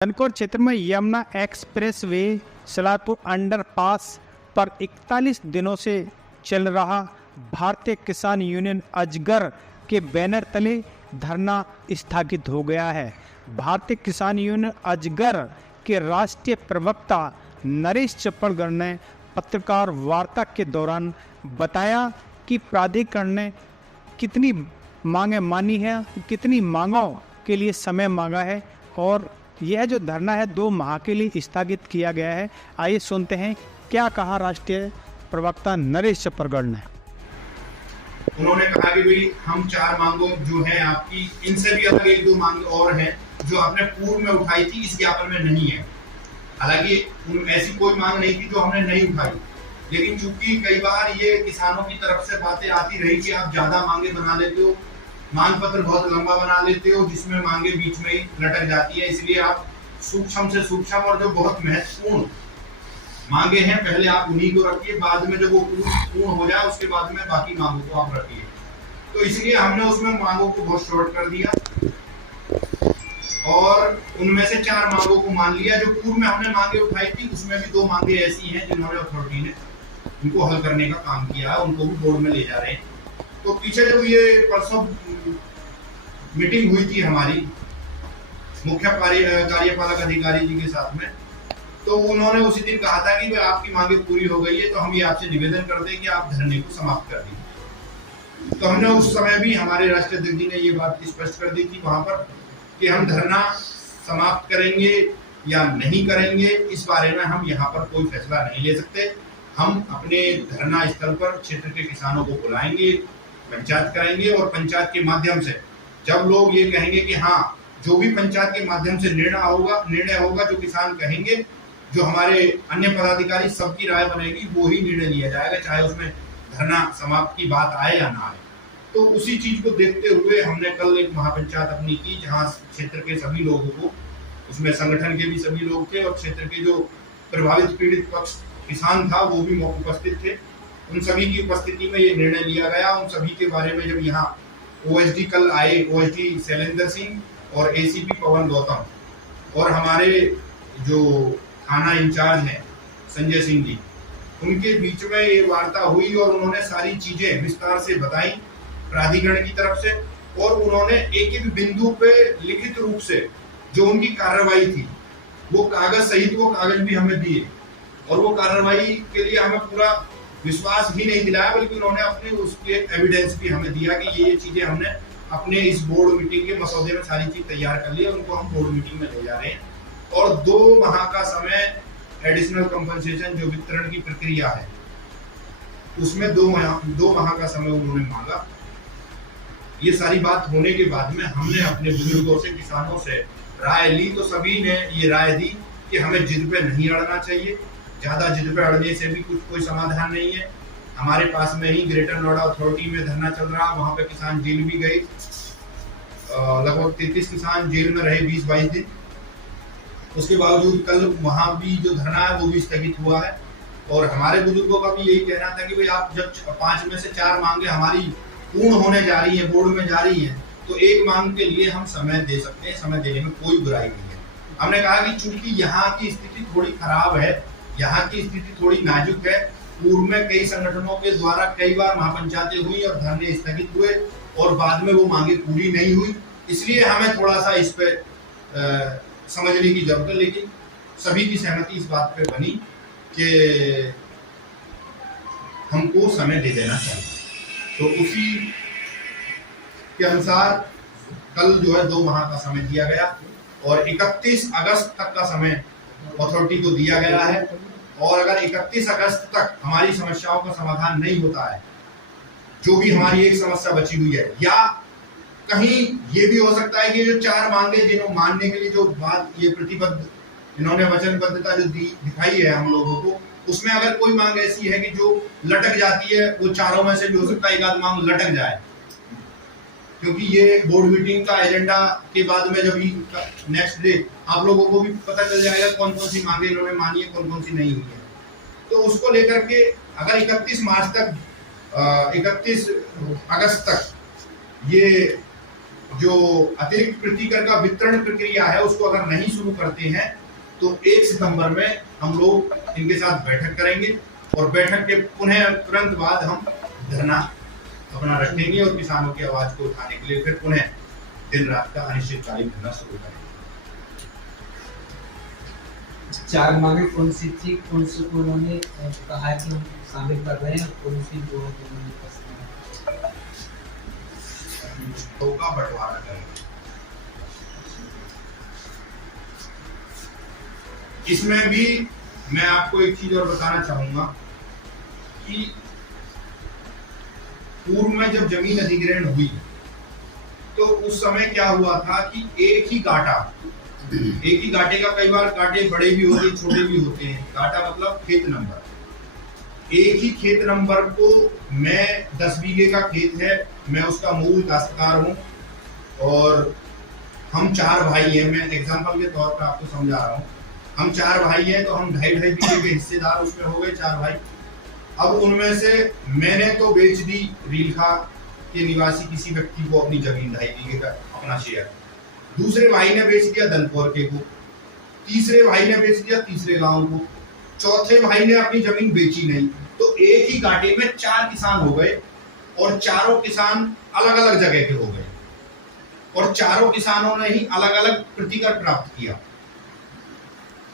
धनकोर क्षेत्र में Yamuna express way Salarpur underpass पर 41 दिनों से चल रहा भारतीय किसान यूनियन अजगर के बैनर तले धरना स्थगित हो गया है। भारतीय किसान यूनियन अजगर के राष्ट्रीय प्रवक्ता नरेश चप्पड़गर ने पत्रकार वार्ता के दौरान बताया कि प्राधिकरण ने कितनी मांगें मानी है, कितनी मांगों के लिए समय मांगा है और यह जो धरना है 2 माह के लिए स्थगित किया गया है। आइए सुनते हैं क्या कहा राष्ट्रीय प्रवक्ता नरेश चप्पड़गर ने। उन्होंने कहा कि भाई हम 4 मांगों जो है आपकी, इनसे भी अलग 1-2 मांग और हैं जो आपने पूर्व में उठाई थी, इस ज्ञापन में नहीं है। हालांकि ऐसी कोई मांग नहीं थी जो हमने नहीं उठाई, लेकिन चूंकि कई बार ये किसानों की तरफ से बातें आती रही कि आप ज्यादा मांगे बना लेते हो, मांग पत्र बहुत लंबा बना लेते हो जिसमें मांगे बीच में ही लटक जाती है, इसलिए आप सूक्ष्म से सूक्ष्म और जो बहुत महत्वपूर्ण मांगे हैं पहले आप उन्हीं को रखिए, बाद में जब वो पूर्ण हो जाए उसके बाद में बाकी मांगों को आप रखिए। तो इसलिए हमने उसमें मांगों को बहुत शॉर्ट कर दिया और उनमें से 4 मांगों को मान लिया। जो पूर्व में हमने मांगे उठाई थी उसमें भी 2 मांगे ऐसी हैं जिन्होंने अथॉरिटी ने उनको हल करने का काम किया है, उनको भी बोर्ड में ले जा रहे हैं। तो पीछे जब ये परसों मीटिंग हुई थी हमारी मुख्य कार्यपालक अधिकारी जी के साथ में, तो उन्होंने उसी दिन कहा था कि आपकी मांगे पूरी हो गई है तो हम ये आपसे निवेदन करते हैं कि आप धरने को समाप्त कर दीजिए। तो हमने उस समय भी हमारे राष्ट्रीय अध्यक्ष जी ने ये बात स्पष्ट कर दी थी वहां पर कि हम धरना समाप्त करेंगे या नहीं करेंगे इस बारे में हम यहाँ पर कोई फैसला नहीं ले सकते। हम अपने धरना स्थल पर क्षेत्र के किसानों को बुलाएंगे, पंचायत करेंगे और पंचायत के माध्यम से जब लोग ये कहेंगे कि हाँ जो भी पंचायत के माध्यम से निर्णय होगा जो किसान कहेंगे, जो हमारे अन्य पदाधिकारी सबकी राय बनेगी वो ही निर्णय लिया जाएगा, चाहे उसमें धरना समाप्त की बात आए या ना आए। तो उसी चीज को देखते हुए हमने कल एक महापंचायत अपनी की जहाँ क्षेत्र के सभी लोगों को, उसमें संगठन के भी सभी लोग थे और क्षेत्र के जो प्रभावित पीड़ित पक्ष किसान था वो भी उपस्थित थे, उन सभी की उपस्थिति में ये निर्णय लिया गया। उन सभी के बारे में जब यहाँ ओएसडी कल आए, ओएसडी शैलेंद्र सिंह और एसीपी पवन गौतम और हमारे जो थाना इंचार्ज हैं संजय सिंह जी, उनके बीच में ये वार्ता हुई और उन्होंने सारी चीजें विस्तार से बताई प्राधिकरण की तरफ से और उन्होंने एक बिंदु पे लिखित रूप से जो उनकी कार्रवाई थी वो कागज सहित वो कागज भी हमें दिए और वो कार्रवाई के लिए हमें पूरा विश्वास भी नहीं दिलाया बल्कि उन्होंने अपने उसके एविडेंस भी हमें दिया कि ये चीजें हमने अपने इस बोर्ड मीटिंग के मसौदे में सारी चीज तैयार कर ली है, उनको हम बोर्ड मीटिंग में ले जा रहे हैं। और 2 माह का समय एडिशनल कंपनसेशन जो वितरण की प्रक्रिया है उसमें 2 माह का समय उन्होंने मांगा। ये सारी बात होने के बाद में हमने अपने बुजुर्गों से, किसानों से राय ली तो सभी ने ये राय दी कि हमें जिद पे नहीं अड़ना चाहिए, ज्यादा जिद पे अड़ने से भी कोई समाधान नहीं है। हमारे पास में ही ग्रेटर नोएडा अथॉरिटी में धरना चल रहा, वहां पे किसान जेल भी गए, लगभग 33 किसान जेल में रहे 20-22 दिन। उसके बावजूद कल वहां भी जो धरना है वो भी स्थगित हुआ है और हमारे बुजुर्गों का भी यही कहना था कि भाई आप जब 5 में से 4 मांगे हमारी पूर्ण होने जा रही है, बोर्ड में जा रही है, तो एक मांग के लिए हम समय दे सकते हैं, समय देने में कोई बुराई नहीं है। हमने कहा कि चूंकि यहाँ की स्थिति थोड़ी खराब है, यहाँ की स्थिति थोड़ी नाजुक है, पूर्व में कई संगठनों के द्वारा कई बार महापंचायतें हुई और धरने स्थगित हुए और बाद में वो मांगे पूरी नहीं हुई, इसलिए हमें थोड़ा सा इस पे समझने की जरूरत है। लेकिन सभी की सहमति इस बात पे बनी कि हमको समय दे देना चाहिए, तो उसी के अनुसार कल जो है 2 माह का समय दिया गया और 31 अगस्त तक का समय अथॉरिटी को दिया गया है। और अगर 31 अगस्त तक हमारी समस्याओं का समाधान नहीं होता है, जो भी हमारी एक समस्या बची हुई है, या कहीं ये भी हो सकता है कि जो 4 मांगे जिन्होंने मानने के लिए जो बात ये प्रतिबद्ध इन्होंने वचनबद्धता जो दिखाई है हम लोगों को, उसमें अगर कोई मांग ऐसी है कि जो लटक जाती है, वो 4 में से भी हो सकता है एक आध मांग लटक जाए, क्योंकि ये बोर्ड मीटिंग का एजेंडा के बाद में जब नेक्स्ट डे आप लोगों को भी पता चल जाएगा कौन कौन सी मांगे इन्होंने मानी है, कौन कौन सी नहीं हुई है। तो उसको लेकर के अगर 31 मार्च तक 31 अगस्त तक ये जो अतिरिक्त प्रतिकर का वितरण प्रक्रिया है उसको अगर नहीं शुरू करते हैं तो 1 सितंबर में हम लोग इनके साथ बैठक करेंगे और बैठक के पुनः तुरंत बाद हम धरना अपना रखेंगे और किसानों की आवाज को उठाने के लिए फिर पुनः दिन रात का अनिश्चितकालीन धरना शुरू करेंगे। 4 मांगे कौन सी थी, कौन सी को उन्होंने कहा है कि हम शामिल कर रहे हैं, कौन सी जो है उन्होंने का बंटवारा करेंगे। इसमें भी मैं आपको एक चीज और बताना चाहूंगा कि पूर्व में जब जमीन अधिग्रहण हुई तो उस समय क्या हुआ था कि एक ही गाटे का कई बार गाटे बड़े भी होते हैं छोटे भी होते हैं। गाटा मतलब खेत नंबर। एक ही खेत नंबर को मैं 10 बीघे का खेत है, मैं उसका मूल काश्तकार हूं और हम 4 भाई हैं। मैं एग्जांपल के तौर पर आपको समझा रहा हूं। हम 4 भाई हैं तो हम 2.5 बीघे के हिस्सेदार उसमें हो गए 4 भाई। अब उनमें से मैंने तो बेच दी रीलखा के निवासी किसी व्यक्ति को अपनी जमीन 2.5 बीघे का अपना शेयर। दूसरे भाई ने बेच दिया दलपोर के को, तीसरे भाई ने बेच दिया तीसरे गांव को, चौथे भाई ने अपनी जमीन बेची नहीं। तो एक ही गाटे में 4 किसान हो गए और चारों किसान अलग अलग जगह के हो गए और चारों किसानों ने ही अलग अलग प्रतिकर प्राप्त किया।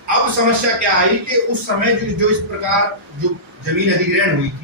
अब समस्या क्या आई कि उस समय जो इस प्रकार जो जमीन अधिग्रहण हुई थी